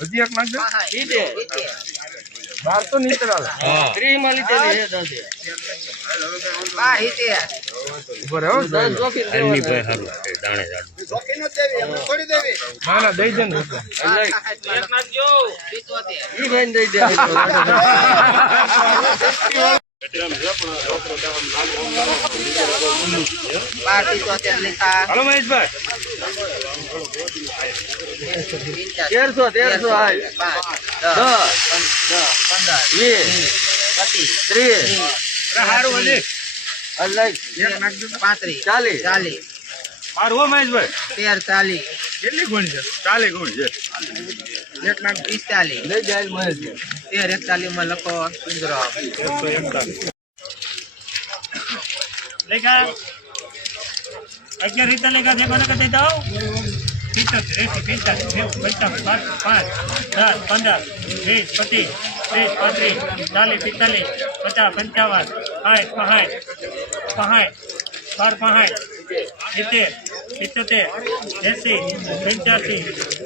ಹದಿಯಾಕ ಇದೆ ಬರ್ತು ನಿಂತಿರಲ್ಲ ತ್ರೀಮಲಿ હેલો મહેશભાઈ તેરસો તેરસો ચાલીસ ચાલીસ મારું મહેશભાઈ તેર ચાલીસ કેટલી ગુણ છે ચાલીસ ગુણ છે रेट मैं बीस चालीस ले जाएँ मज़े ये रेट चालीस मतलब को पंद्रह लेकर अगर रेट लेकर देखो ना कर देता हूँ पीता है रेट पीता है फिर बैठा पाँच पाँच दस पंद्रह बीस पति तीस पत्री चालीस पिताली पचास पंचावन हाय पहाय पहाय बार पहाय इतने पिताते ऐसे पिताते